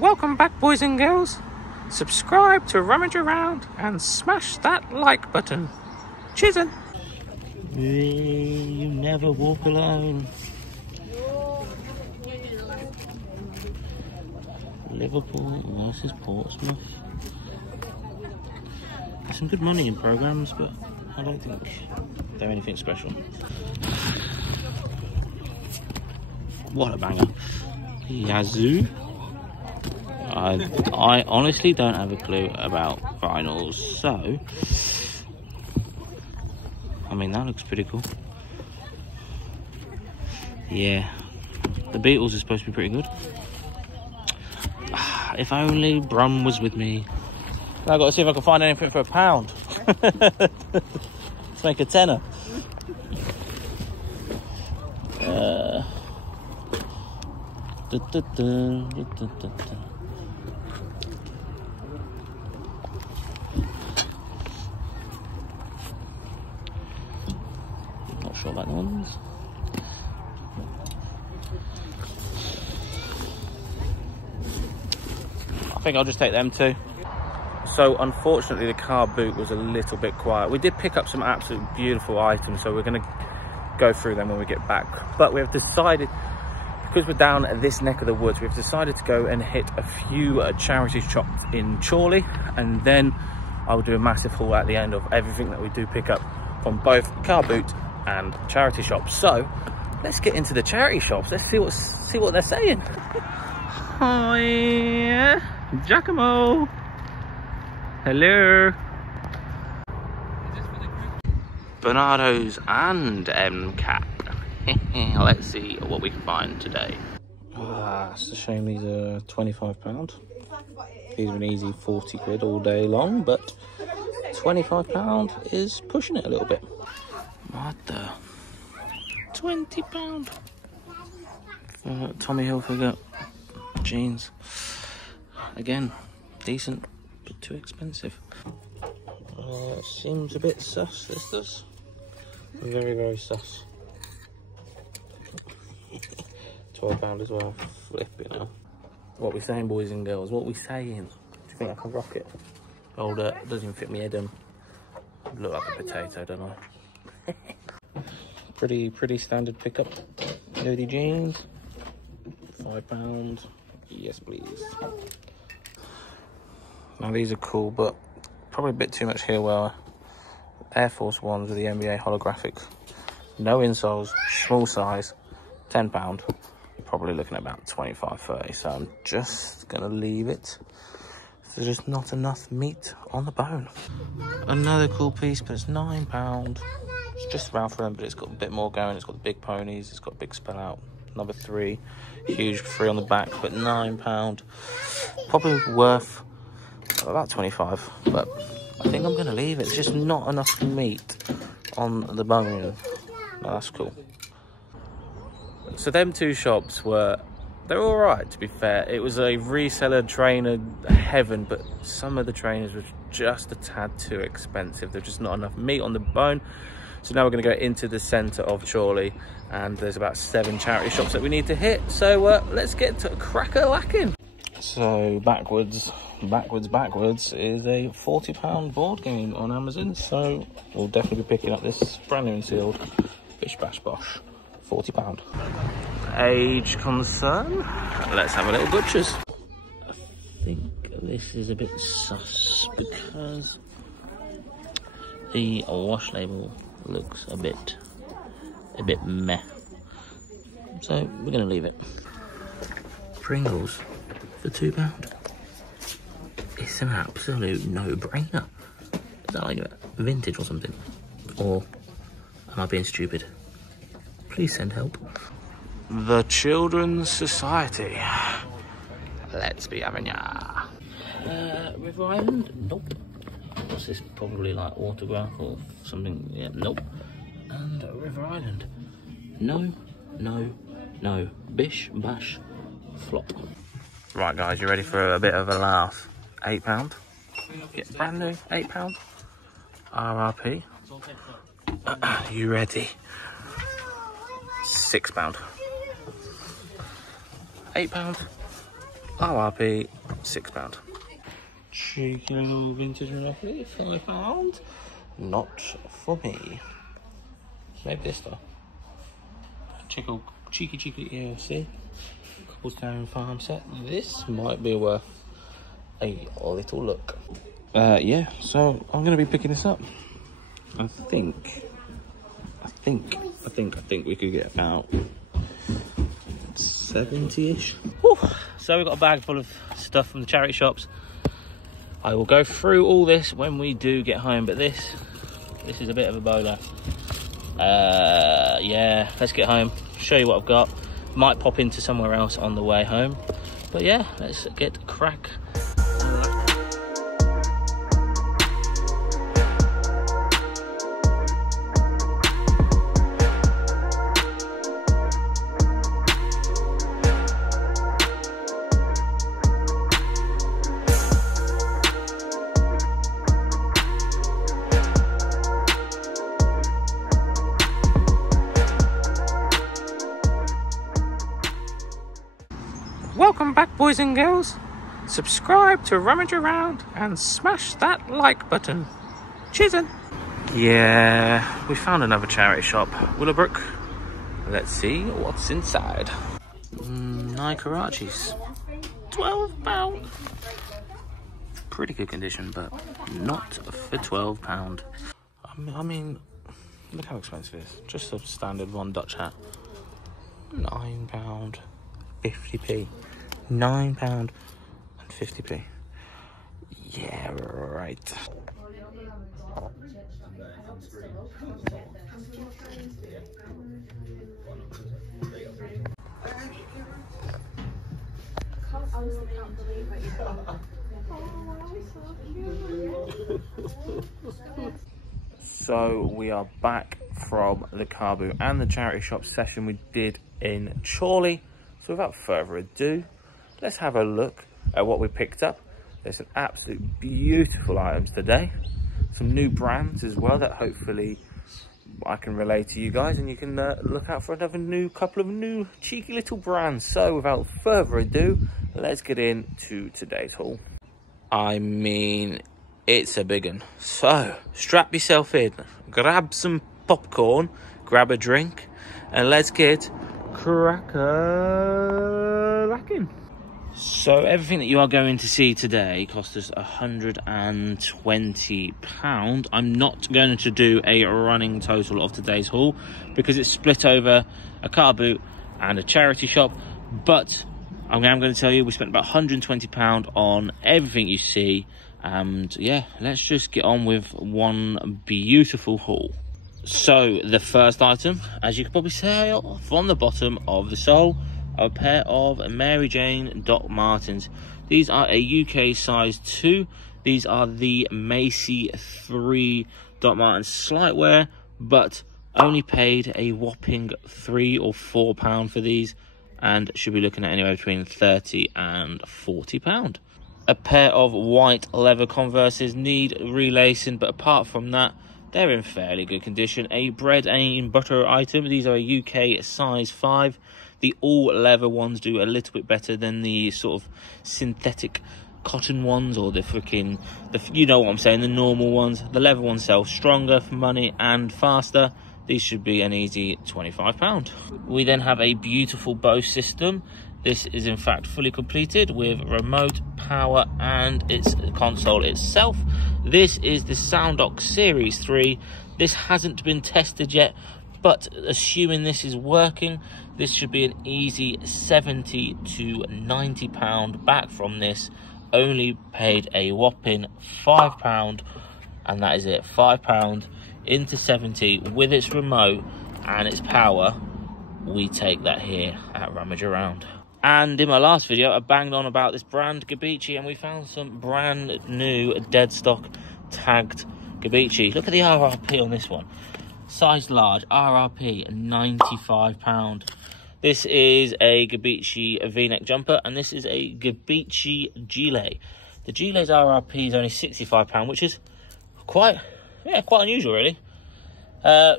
Welcome back, boys and girls. Subscribe to Rummage Around and smash that like button. Cheers. You never walk alone. Liverpool versus Portsmouth. There's some good money in programs, but I don't think they're anything special. What a banger. Yazoo. I honestly don't have a clue about vinyls, so I mean that looks pretty cool. Yeah, the Beatles are supposed to be pretty good. If only Brum was with me. Now I've got to see if I can find anything for £1. Let's make a tenner. Not sure about the ones. I think I'll just take them too. So unfortunately the car boot was a little bit quiet. We did pick up some absolute beautiful items, so we're going to go through them when we get back. But we have decided, because we're down at this neck of the woods, we've decided to go and hit a few charity shops in Chorley, and then I'll do a massive haul at the end of everything that we do pick up from both car boot and charity shops. So let's get into the charity shops. Let's see what they're saying. Hi, Giacomo. Hello. Bernardo's and MCAP. Let's see what we can find today. It's a shame these are £25. These are an easy 40 quid all day long, but £25 is pushing it a little bit. What the? £20. Tommy Hilfiger jeans. Again, decent, but too expensive. Seems a bit sus, this does. Very, very sus. £12 as well. Flipping hell. What we saying, boys and girls? What we saying? Do you think I can rock it? Old doesn't even fit me head in. Look like a potato, don't I? pretty standard pickup. Nerdy jeans. £5. Yes, please. Now these are cool, but probably a bit too much here. Well, Air Force Ones with the NBA holographic, no insoles, small size, £10. You're probably looking at about 25-30. So I'm just gonna leave it. There's just not enough meat on the bone. Another cool piece, but it's £9. It's just around for them, but it's got a bit more going. It's got the big ponies. It's got a big spell out. Number 3, huge 3 on the back, but £9. Probably worth about 25, but I think I'm gonna leave it. It's just not enough meat on the bone. No, that's cool. So them two shops they're all right, to be fair. It was a reseller trainer heaven, but some of the trainers were just a tad too expensive. There's just not enough meat on the bone. So now we're going to go into the centre of Chorley, and there's about 7 charity shops that we need to hit. So let's get to crack-a-lacking. So backwards is a £40 board game on Amazon. So we'll definitely be picking up this brand new and sealed Bish Bash Bosh, £40. Age concern. Let's have a little butcher's. I think this is a bit sus because the wash label looks a bit meh, so we're gonna leave it. Pringles for £2. It's an absolute no-brainer. Is that like vintage or something, or am I being stupid? Please send help. The Children's Society. Let's be having ya. River Island? Nope. What's this? Probably like autograph or something. Yeah, nope. And River Island. No. Bish Bash Flop. Right, guys, you ready for a bit of a laugh? £8. Get brand new, £8. RRP. You ready? £6. £8. RRP £6. Cheeky little vintage Monopoly, £5. Not for me. Maybe this though. Cheeky ELC. Cobblestone farm set. This might be worth a little look. Yeah, so I'm gonna be picking this up. I think we could get about 70-ish. So we've got a bag full of stuff from the charity shops. I will go through all this when we do get home, but this is a bit of a bowler. Yeah, let's get home, show you what I've got. Might pop into somewhere else on the way home, but yeah, let's get crack. Welcome back, boys and girls. Subscribe to Rummage Around and smash that like button. Cheers then. Yeah, we found another charity shop, Willowbrook. Let's see what's inside. Nike Karachis, £12. Pretty good condition, but not for £12. I mean, look how expensive it is. Just a standard one Dutch hat. £9, 50p. £9 and 50p. Yeah, right. So we are back from the Carboot and the charity shop session we did in Chorley. So without further ado, let's have a look at what we picked up. There's some absolute beautiful items today. Some new brands as well that hopefully I can relay to you guys, and you can look out for another couple of new cheeky little brands. So without further ado, let's get into today's haul. I mean, it's a big one. So strap yourself in, grab some popcorn, grab a drink, and let's get cracking. So everything that you are going to see today cost us £120. I'm not going to do a running total of today's haul because it's split over a car boot and a charity shop, but I'm going to tell you we spent about £120 on everything you see. And yeah, let's just get on with one beautiful haul. So the first item, as you can probably tell from the bottom of the sole, are a pair of Mary Jane Doc Martens. These are a UK size 2. These are the Macy 3 Doc Martens, slight wear, but only paid a whopping £3 or £4 for these, and should be looking at anywhere between £30 and £40. A pair of white leather Converses need relacing, but apart from that, they're in fairly good condition. A bread and butter item. These are a UK size 5. The all leather ones do a little bit better than the sort of synthetic cotton ones, or the freaking, you know what I'm saying, the normal ones. The leather ones sell stronger for money and faster. These should be an easy £25. We then have a beautiful Bose system. This is in fact fully completed with remote, power, and its console itself. This is the SoundDock Series 3. This hasn't been tested yet, but assuming this is working, this should be an easy £70 to £90 back from this. Only paid a whopping £5, and that is it. £5 into 70 with its remote and its power. We take that here at Rummage Around. And in my last video, I banged on about this brand, Gabici, and we found some brand new dead stock tagged Gabici. Look at the RRP on this one. Size large, RRP, £95. This is a Gabici V-neck jumper, and this is a Gabici gilet. The gilet's RRP is only £65, which is quite unusual, really.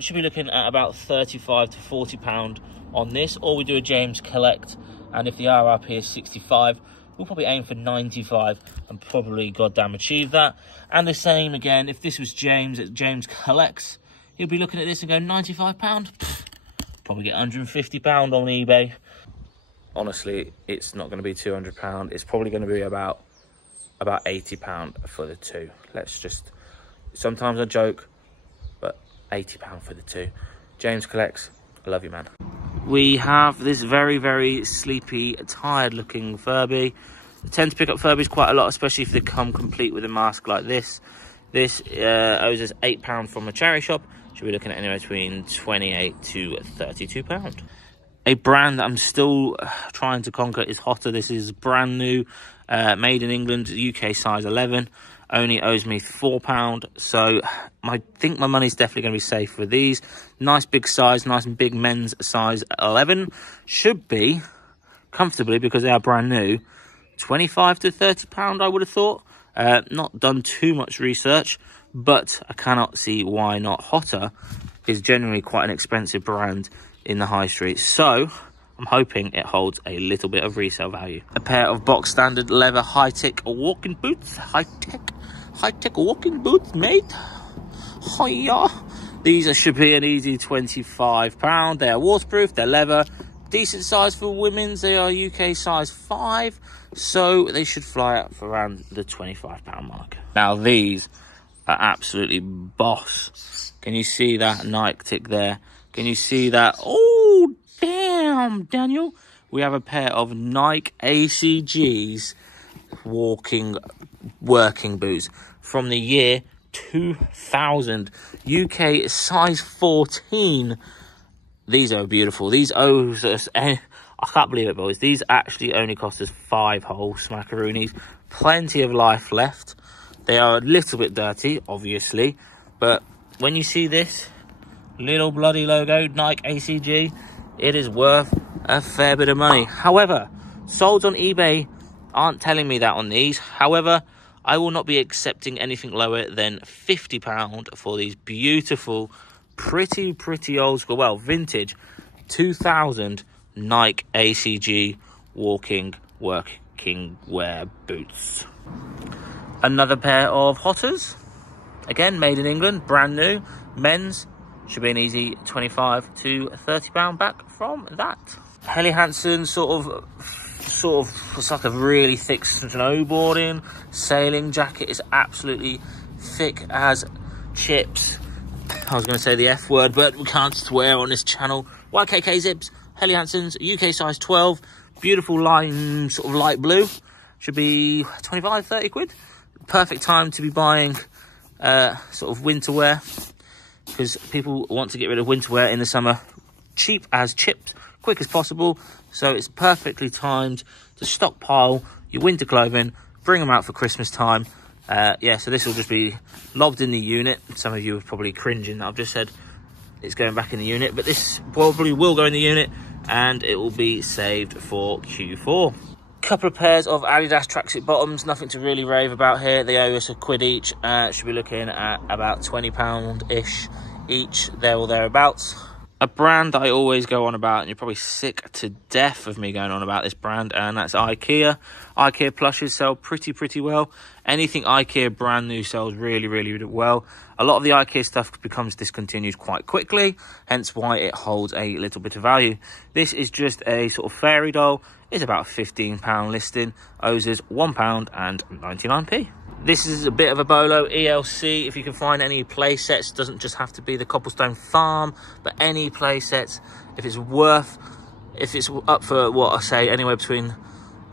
Should be looking at about £35 to £40 on this, or we do a James Collect, and if the RRP is 65, We'll probably aim for 95 and probably goddamn achieve that. And the same again, if this was James at James Collects, he'll be looking at this and go, £95? Pfft, probably get £150 on eBay. Honestly, it's not going to be £200. It's probably going to be about £80 for the two. Let's just, sometimes I joke, but £80 for the two. James Collects, I love you, man. We have this very, very sleepy, tired looking Furby. I tend to pick up Furbies quite a lot, especially if they come complete with a mask like this. This owes us £8 from a charity shop. Should be looking at anywhere between £28 to £32. A brand that I'm still trying to conquer is Hotter. This is brand new, made in England, UK size 11. Only owes me £4, so I think my money's definitely going to be safe for these. Nice big size, nice and big men's size 11. Should be, comfortably, because they are brand new, £25 to £30, I would have thought. Not done too much research, but I cannot see why not. Hotter is generally quite an expensive brand in the high street, so I'm hoping it holds a little bit of resale value. A pair of box standard leather high-tech walking boots. High-tech walking boots, mate. Hiya. These should be an easy £25. They are waterproof, they're leather. Decent size for women's. They are UK size 5. So they should fly up for around the £25 mark. Now these are absolutely boss. Can you see that Nike tick there? Can you see that? Oh, damn, Daniel. We have a pair of Nike ACGs working boots from the year 2000. UK size 14. These are beautiful. These owe us, I can't believe it, boys. These actually only cost us 5 whole smackaroonies. Plenty of life left. They are a little bit dirty, obviously, but when you see this little bloody logo, Nike ACG, it is worth a fair bit of money. However, sold on eBay aren't telling me that on these. However, I will not be accepting anything lower than £50 for these beautiful, pretty old school, well, vintage 2000 Nike ACG working wear boots. Another pair of Hotters, again made in England, brand new, men's. Should be an easy £25 to £30 back from that. Helly Hansen sort of, it's like a really thick snowboarding sailing jacket. It's absolutely thick as chips. I was going to say the F word, but we can't swear on this channel. YKK Zips, Helly Hansen's, UK size 12, beautiful lime, sort of light blue. Should be 25, 30 quid. Perfect time to be buying sort of winter wear, because people want to get rid of winter wear in the summer. Cheap as chips, quick as possible. So it's perfectly timed to stockpile your winter clothing, bring them out for Christmas time. Yeah, so this will just be lobbed in the unit. Some of you are probably cringing that I've just said it's going back in the unit, but this probably will go in the unit and it will be saved for Q4. Couple of pairs of Adidas tracksuit bottoms, nothing to really rave about here. They owe us a quid each. Should be looking at about £20-ish each, there or thereabouts. A brand that I always go on about, and you're probably sick to death of me going on about this brand, and that's IKEA. IKEA plushes sell pretty well. Anything IKEA brand new sells really well. A lot of the IKEA stuff becomes discontinued quite quickly, hence why it holds a little bit of value. This is just a sort of fairy doll. It's about a £15 listing, owes us £1.99. This is a bit of a bolo, ELC. If you can find any play sets, doesn't just have to be the Cobblestone Farm, but any play sets. If it's up for what I say, anywhere between,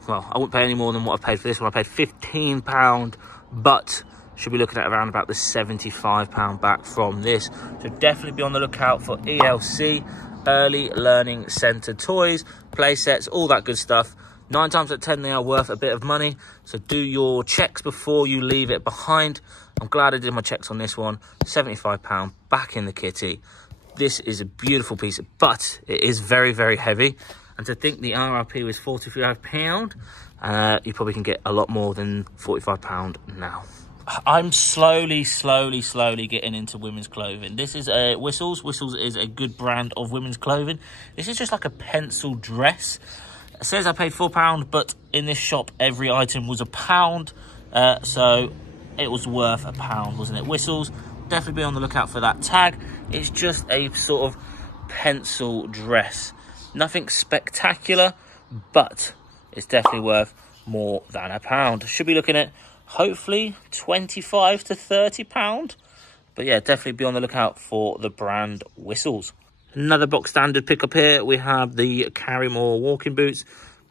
well, I wouldn't pay any more than what I paid for this one. I paid £15, but should be looking at around about the £75 back from this. So definitely be on the lookout for ELC, Early Learning Centre toys, play sets, all that good stuff. 9 times out of 10, they are worth a bit of money. So do your checks before you leave it behind. I'm glad I did my checks on this one. £75 back in the kitty. This is a beautiful piece, but it is very heavy. And to think the RRP was £45, you probably can get a lot more than £45 now. I'm slowly getting into women's clothing. This is Whistles. Whistles is a good brand of women's clothing. This is just like a pencil dress. It says I paid £4, but in this shop, every item was £1. So it was worth £1, wasn't it? Whistles, definitely be on the lookout for that tag. It's just a sort of pencil dress. Nothing spectacular, but it's definitely worth more than £1. Should be looking at hopefully £25 to £30. But yeah, definitely be on the lookout for the brand Whistles. Another box standard pickup here. We have the Carrymore walking boots.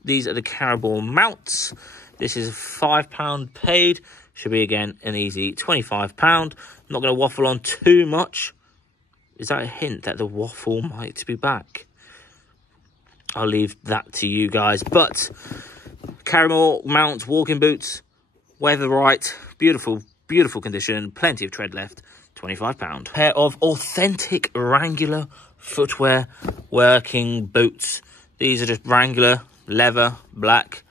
These are the Carrymore mounts. This is £5 paid. Should be, again, an easy £25. I'm not going to waffle on too much. Is that a hint that the waffle might be back? I'll leave that to you guys. But Carrymore mounts, walking boots, weather right, beautiful, beautiful condition, plenty of tread left, £25. Pair of authentic Wrangler footwear working boots. These are just Wrangler, leather, black,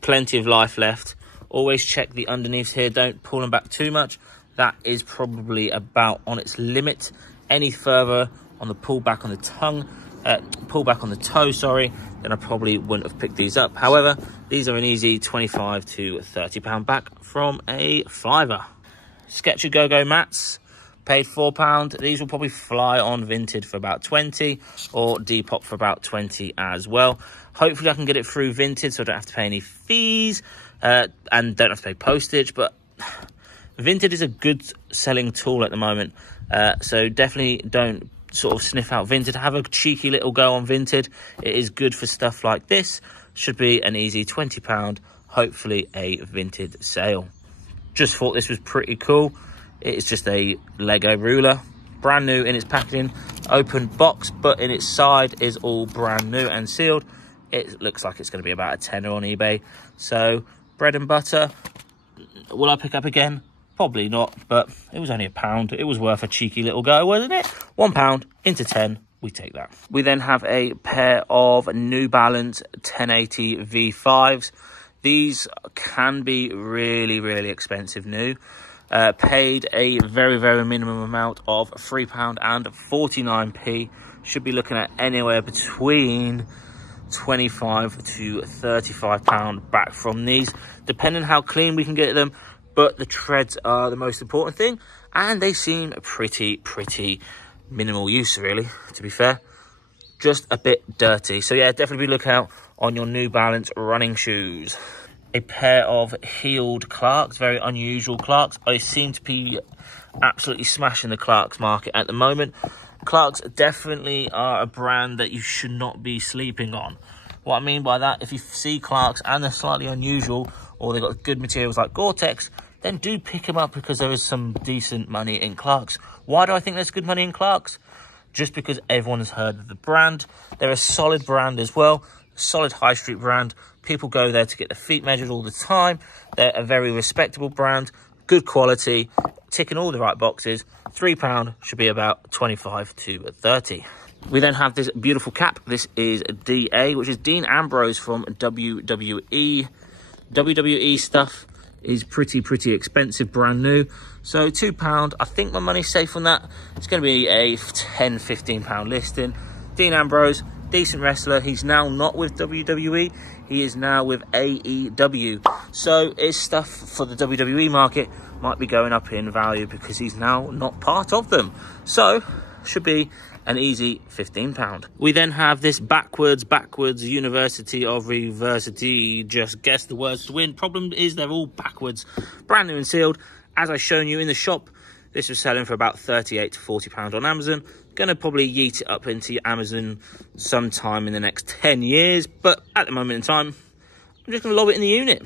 plenty of life left. Always check the underneaths here, don't pull them back too much. That is probably about on its limit. Any further on the pull back on the toe, sorry, then I probably wouldn't have picked these up. However, these are an easy £25 to £30 back from a fiver. Sketcher Go-Go mats, paid £4. These will probably fly on Vinted for about 20 or Depop for about 20 as well. Hopefully I can get it through Vinted so I don't have to pay any fees and don't have to pay postage, but Vinted is a good selling tool at the moment. So definitely don't sort of sniff out Vinted. Have a cheeky little go on Vinted. It is good for stuff like this. Should be an easy £20, hopefully a Vinted sale. Just thought this was pretty cool. It is just a Lego ruler, brand new in its packaging, open box, but in its side is all brand new and sealed. It looks like it's going to be about a tenner on eBay. So bread and butter, will I pick up again? Probably not, but it was only £1. It was worth a cheeky little go, wasn't it? £1 into 10, we take that. We then have a pair of New Balance 1080 V5s. These can be really, really expensive new. Paid a very, very minimum amount of £3 and 49p. Should be looking at anywhere between £25 to £35 back from these, depending how clean we can get them. But the treads are the most important thing, and they seem pretty minimal use, really, to be fair. Just a bit dirty. So yeah, definitely be lookout on your New Balance running shoes. A pair of heeled Clarks, very unusual Clarks. I seem to be absolutely smashing the Clarks market at the moment. Clarks definitely are a brand that you should not be sleeping on. What I mean by that, if you see Clarks and they're slightly unusual, or they've got good materials like Gore-Tex, then do pick them up because there is some decent money in Clarks. Why do I think there's good money in Clarks? Just because everyone has heard of the brand. They're a solid brand as well, solid high street brand. People go there to get their feet measured all the time. They're a very respectable brand, good quality, ticking all the right boxes. £3 should be about 25 to 30. We then have this beautiful cap. This is DA, which is Dean Ambrose from WWE. WWE stuff is pretty expensive, brand new. So £2, I think my money's safe on that. It's going to be a £10–15 listing. Dean Ambrose, decent wrestler. He's now not with WWE. He is now with AEW. So his stuff for the WWE market might be going up in value because he's now not part of them. So should be an easy £15. We then have this backwards University of Reversity. Just guess the words to win. Problem is they're all backwards, brand new and sealed. As I've shown you in the shop, this was selling for about £38 to £40 on Amazon. Gonna probably yeet it up into Amazon sometime in the next 10 years, but at the moment in time, I'm just gonna lob it in the unit.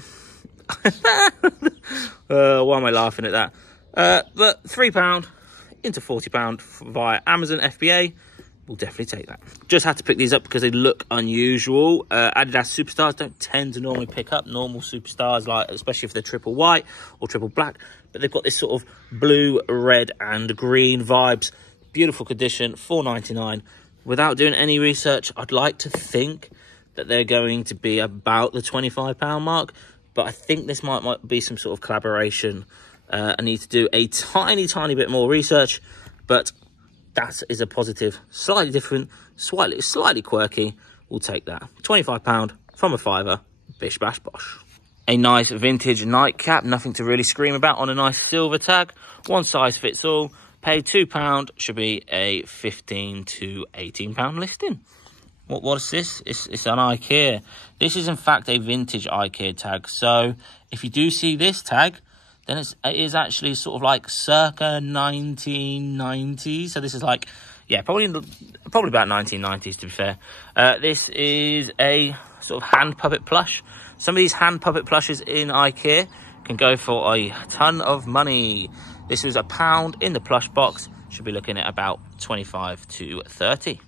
Why am I laughing at that? But £3 into £40 via Amazon FBA, we'll definitely take that. Just had to pick these up because they look unusual. Adidas Superstars don't tend to normally pick up normal Superstars, like especially if they're triple white or triple black, but they've got this sort of blue, red and green vibes. Beautiful condition, $4.99. Without doing any research, I'd like to think that they're going to be about the £25 mark, but I think this might be some sort of collaboration. I need to do a tiny bit more research, but that is a positive. Slightly different, slightly quirky. We'll take that. £25 from a fiver. Bish bash bosh. A nice vintage nightcap, nothing to really scream about, on a nice silver tag. One size fits all. Paid £2, should be a £15 to £18 listing. What is this? It's an IKEA. This is in fact a vintage IKEA tag. So if you do see this tag, then it is actually sort of like circa 1990s. So this is like, yeah, probably about 1990s to be fair. This is a sort of hand puppet plush. Some of these hand puppet plushes in IKEA can go for a ton of money. This is £1 in the plush box. Should be looking at about 25 to 30.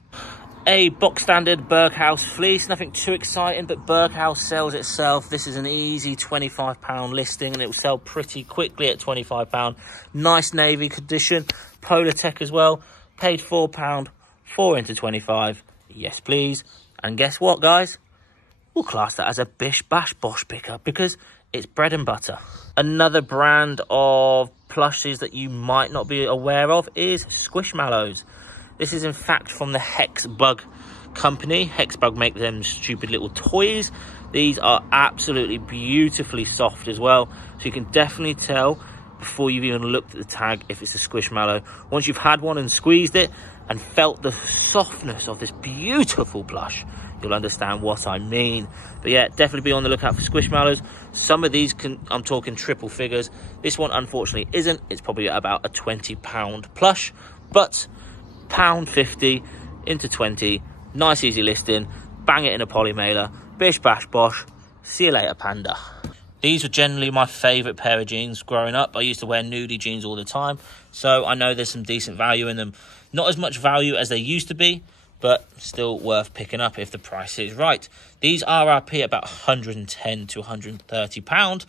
A box standard Berghaus fleece, nothing too exciting, but Berghaus sells itself. This is an easy £25 listing, and it will sell pretty quickly at £25. Nice navy condition, Polar Tech as well. Paid £4, 4 into 25. Yes, please. And guess what, guys? We'll class that as a bish bash bosh pickup because it's bread and butter. Another brand of plushies that you might not be aware of is Squishmallows. This is in fact from the Hexbug company. Hexbug make them stupid little toys. These are absolutely beautifully soft as well. So you can definitely tell before you've even looked at the tag if it's a Squishmallow. Once you've had one and squeezed it and felt the softness of this beautiful plush, you'll understand what I mean. But yeah, definitely be on the lookout for Squishmallows. Some of these I'm talking triple figures. This one unfortunately isn't. It's probably about a £20 plush, but £1.50 into 20, nice easy listing. Bang it in a poly mailer. Bish bash bosh. See you later, panda. These were generally my favourite pair of jeans growing up. I used to wear nudie jeans all the time, so I know there's some decent value in them. Not as much value as they used to be, but still worth picking up if the price is right. These RRP at about £110 to £130.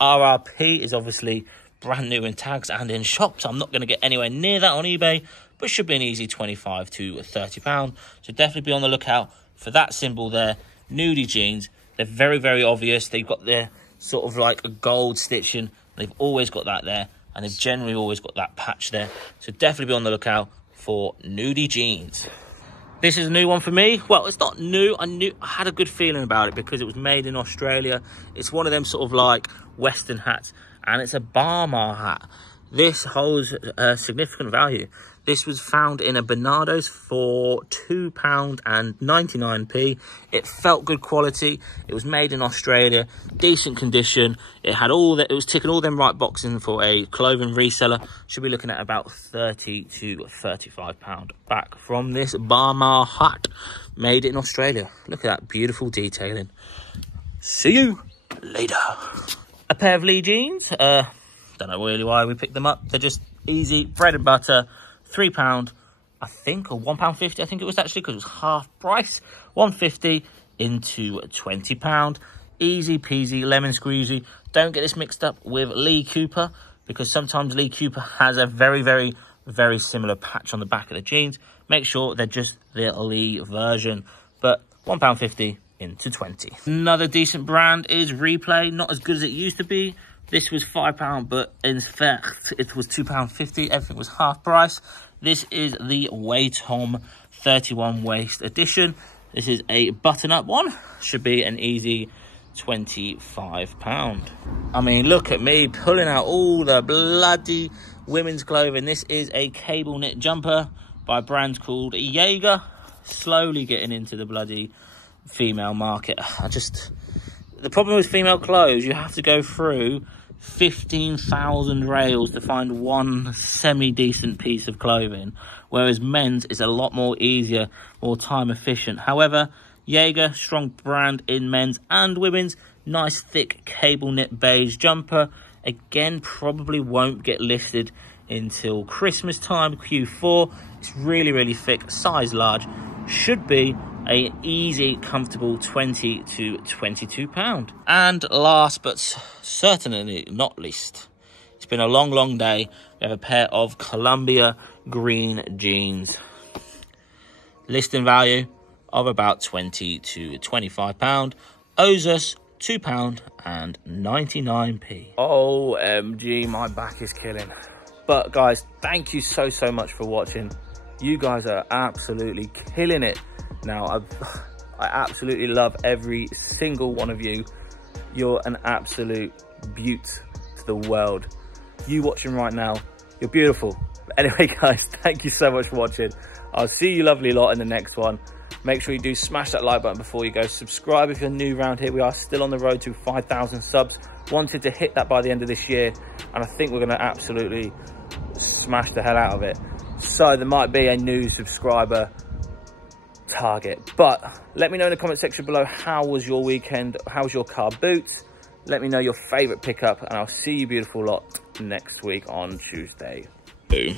RRP is obviously brand new in tags and in shops. I'm not going to get anywhere near that on eBay, but should be an easy £25 to £30. So definitely be on the lookout for that symbol there. Nudie jeans. They're very, very obvious. They've got their sort of like a gold stitching. They've always got that there, and they've generally always got that patch there. So definitely be on the lookout for nudie jeans. This is a new one for me. Well, it's not new. I had a good feeling about it because it was made in Australia. It's one of them sort of like Western hats, and it's a Barma hat. This holds significant value. This was found in a Bernardo's for £2.99. It felt good quality. It was made in Australia, decent condition. It had it was ticking all them right boxes for a clothing reseller. Should be looking at about £30 to £35 back from this Barma hat, made in Australia. Look at that beautiful detailing. See you later. A pair of Lee jeans. Don't know really why we picked them up. They're just easy bread and butter. £3, I think, or £1.50. I think it was actually, because it was half price. £1.50 into £20. Easy peasy, lemon squeezy. Don't get this mixed up with Lee Cooper, because sometimes Lee Cooper has a very, very, very similar patch on the back of the jeans. Make sure they're just the Lee version. But £1.50 into 20. Another decent brand is Replay. Not as good as it used to be. This was £5, but in fact, it was £2.50. Everything was half price. This is the Waitom 31 waist edition. This is a button-up one. Should be an easy £25. I mean, look at me pulling out all the bloody women's clothing. This is a cable knit jumper by a brand called Jaeger. Slowly getting into the bloody female market. The problem with female clothes, you have to go through 15,000 rails to find one semi-decent piece of clothing, whereas men's is a lot more easier, more time efficient. However, Jaeger, strong brand in men's and women's. Nice thick cable knit beige jumper. Again, probably won't get listed until Christmas time, Q4. It's really, really thick, size large. Should be an easy, comfortable £20 to £22. And last but certainly not least, it's been a long, long day. We have a pair of Columbia green jeans. Listing value of about £20 to £25. Owes us £2.99. OMG, my back is killing. But guys, thank you so much for watching. You guys are absolutely killing it. Now, I absolutely love every single one of you. You're an absolute beaut to the world. You watching right now, you're beautiful. But anyway, guys, thank you so much for watching. I'll see you lovely lot in the next one. Make sure you do smash that like button before you go. Subscribe if you're new around here. We are still on the road to 5,000 subs. Wanted to hit that by the end of this year, and I think we're going to absolutely smash the hell out of it. So there might be a new subscriber target, but let me know in the comment section below, how was your weekend? How was your car boots? Let me know your favorite pickup, and I'll see you beautiful lot next week on Tuesday. Boom.